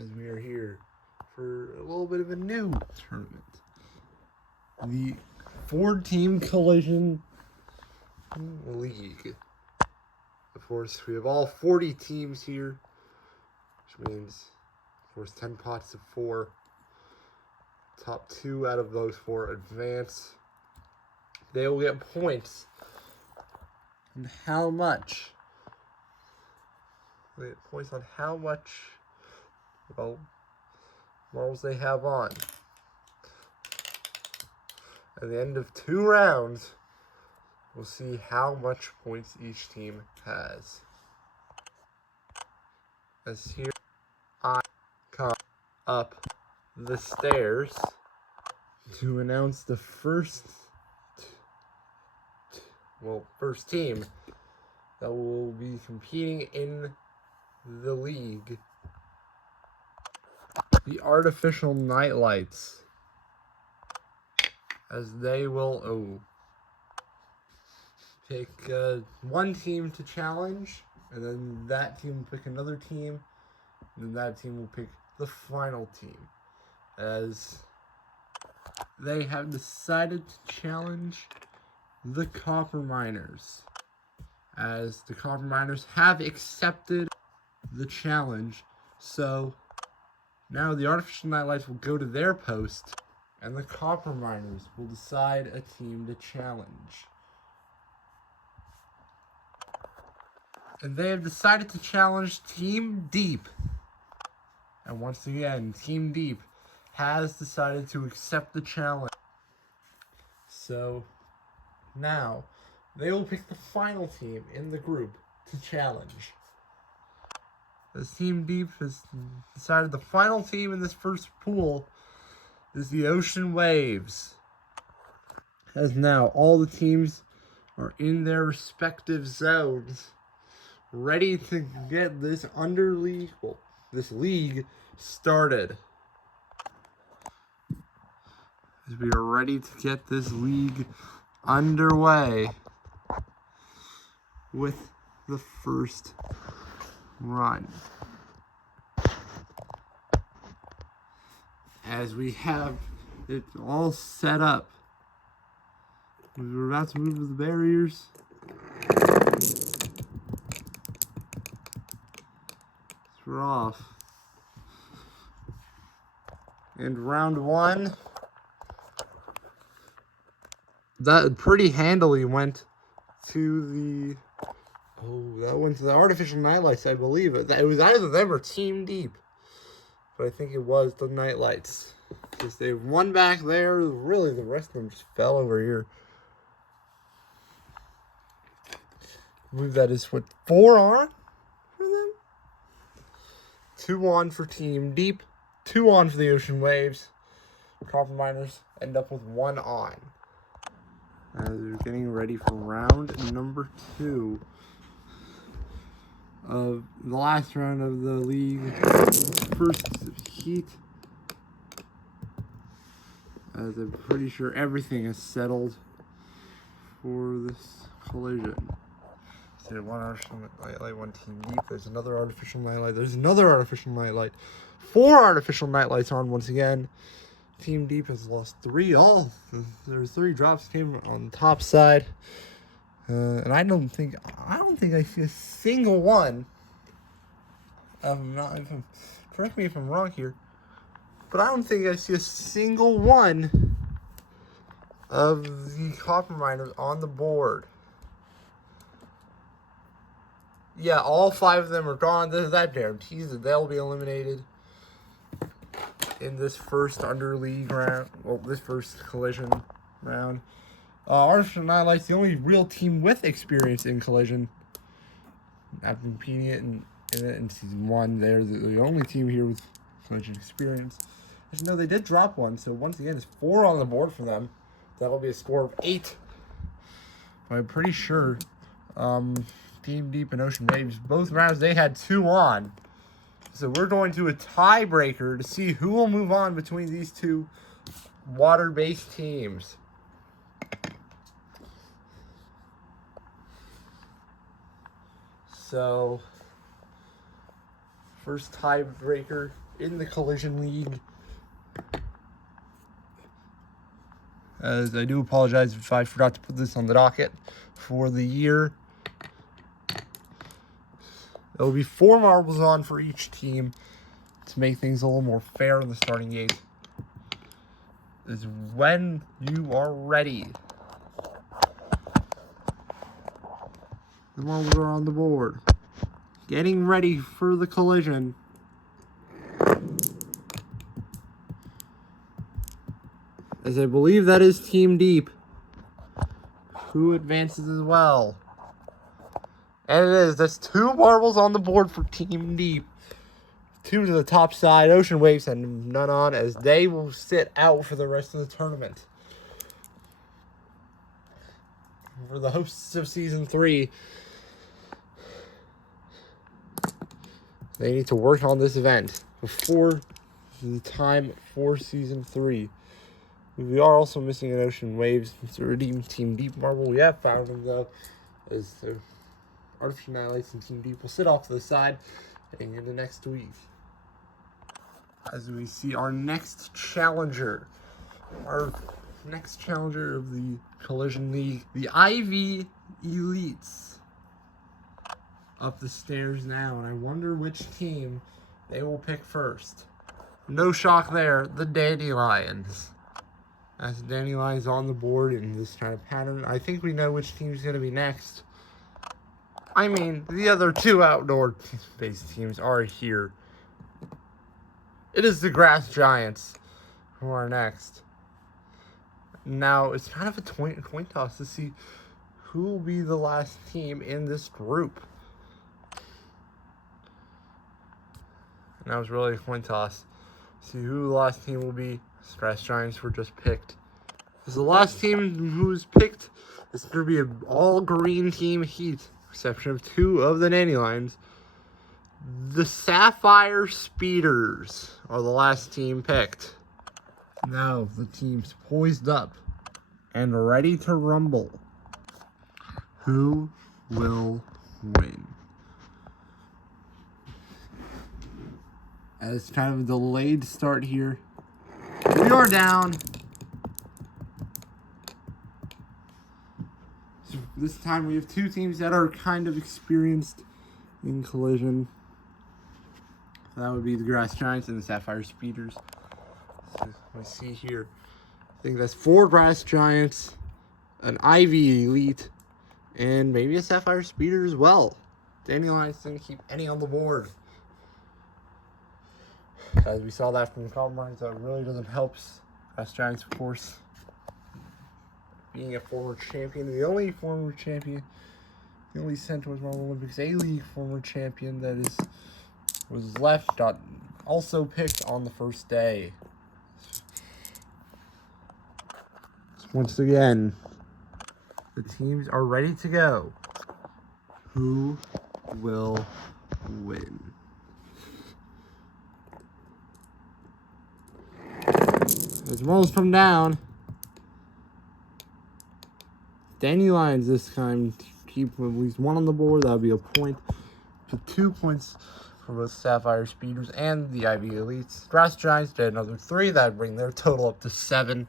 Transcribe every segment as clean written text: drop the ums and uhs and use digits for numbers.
as we are here for a little bit of a new tournament. The 4-team collision league. Of course, we have all 40 teams here, which means, of course, 10 pots of 4. Top 2 out of those 4 advance. They will get points. And how much? They get points on how much, well, marbles they have on. At the end of 2 rounds, we'll see how much points each team has. As here I come up the stairs to announce the first team that will be competing in the league. The Artificial Nightlights, as they will pick one team to challenge, and then that team will pick another team, and then that team will pick the final team, as they have decided to challenge the Copper Miners, as the Copper Miners have accepted the challenge. So now the Artificial Nightlights will go to their post, and the Copper Miners will decide a team to challenge. And they have decided to challenge Team Deep. And once again, Team Deep has decided to accept the challenge. So now they will pick the final team in the group to challenge. As Team Deep has decided the final team in this first pool is the Ocean Waves. As now all the teams are in their respective zones, ready to get this this league started. As we are ready to get this league underway with the first run. As we have it all set up, we're about to move to the barriers. We're off. And round 1, that pretty handily went to the Artificial Nightlights, I believe. It was either them or Team Deep, but I think it was the Nightlights, because they won back there. Really, the rest of them just fell over here. I believe that is what, 4 on for them? 2 on for Team Deep, 2 on for the Ocean Waves. Copper Miners end up with 1 on. As they're getting ready for round number 2 of the last round of the league first heat. As I'm pretty sure everything is settled for this collision. So 1 Artificial Nightlight, 1 Team Deep. There's another Artificial Nightlight. There's another Artificial Nightlight. 4 Artificial Nightlights on once again. Team Deep has lost 3 all. There's 3 drops came on the top side. And I don't think I see a single one. Correct me if I'm wrong here, but I don't think I see a single one of the Copper Miners on the board. Yeah, all 5 of them are gone. That guarantees that they'll be eliminated in this first underleague round. Well, this first collision round. Artificial Nightlights, the only real team with experience in collision. After competing in season 1, they're the only team here with collision experience. As you know, they did drop 1, so once again, it's 4 on the board for them. That'll be a score of 8. But I'm pretty sure Team Deep and Ocean Waves, both rounds, they had 2 on. So we're going to a tiebreaker to see who will move on between these 2 water-based teams. So, first tiebreaker in the Collision League. As I do apologize if I forgot to put this on the docket for the year. There will be 4 marbles on for each team to make things a little more fair in the starting gate. Is when you are ready. The marbles are on the board. Getting ready for the collision. As I believe that is Team Deep, who advances as well. And it is. That's 2 marbles on the board for Team Deep. 2 to the top side. Ocean Waves and none on, as they will sit out for the rest of the tournament. For the hosts of Season 3, they need to work on this event before the time for Season 3. We are also missing an Ocean Waves to redeem Team Deep marble. We have found him, though, as the Artificial Annihilates and Team Deep will sit off to the side heading into next week. As we see our next challenger of the Collision League, the Ivy Elites, up the stairs now, and I wonder which team they will pick first. No shock there, the Dandelions. As the Dandelions on the board in this kind of pattern, I think we know which team's going to be next. I mean, the other 2 outdoor-based teams are here. It is the Grass Giants who are next. Now, it's kind of a coin toss to see who will be the last team in this group. And that was really a coin toss. See who the last team will be. The Grass Giants were just picked. Because the last team who was picked is going to be an all-green team heat, exception of 2 of the Dandelions. The Sapphire Speeders are the last team picked. Now the team's poised up and ready to rumble. Who will win? As kind of a delayed start here. We are down. So this time we have 2 teams that are kind of experienced in collision. That would be the Grass Giants and the Sapphire Speeders. So we see here, I think that's 4 Grass Giants, an Ivy Elite, and maybe a Sapphire Speeder as well. Dandelions didn't keep any on the board. As we saw that from the combines, that really doesn't help. Grass Giants, of course, being a former champion, the only former champion, the only Centaurs Marble Olympics A-League former champion that was left, got also picked on the first day. Once again, the teams are ready to go. Who will win? As marbles come down, Dandelions this time keep at least 1 on the board. That would be a point to 2 points for both Sapphire Speeders and the Ivy Elites. Grass Giants did another 3. That would bring their total up to 7.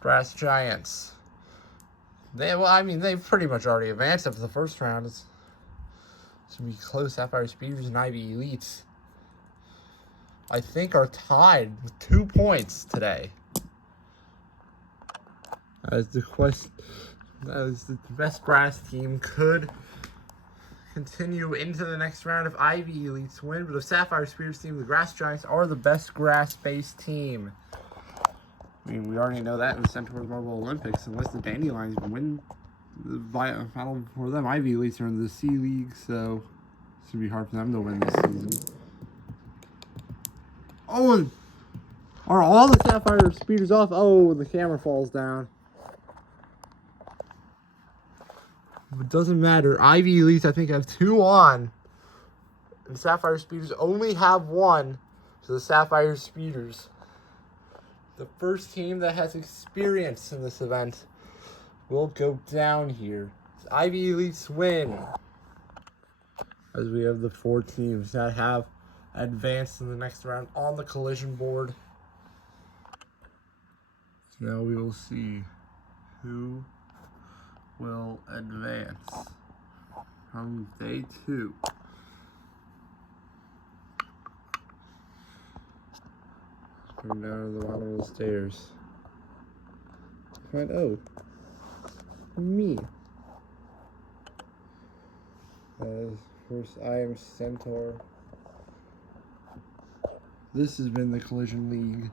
Grass Giants. They've pretty much already advanced up to the first round. It's going to be close. Sapphire Speeders and Ivy Elites, I think, are tied with 2 points today. As the best grass team could continue into the next round if Ivy Elites win, but the Sapphire Speeders team, the Grass Giants, are the best grass-based team. I mean, we already know that in the Centaurs Marble Olympics. Unless the Dandelions win the final for them, Ivy Elites are in the C League, so it's going to be hard for them to win this season. Oh, and are all the Sapphire Speeders off? Oh, the camera falls down. It doesn't matter. Ivy Elites, I think, have 2 on. And Sapphire Speeders only have 1. So the Sapphire Speeders, the first team that has experience in this event, will go down here. Ivy Elites win. As we have the 4 teams that have advance to the next round on the collision board. So now we will see who will advance from day 2. Come down to the bottom of the stairs. Oh, me. First, I am Centaur. This has been the Collision League.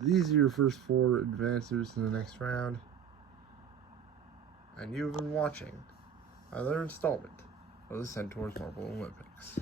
These are your first 4 advancers to the next round. And you've been watching another installment of the Centaurs Marble Olympics.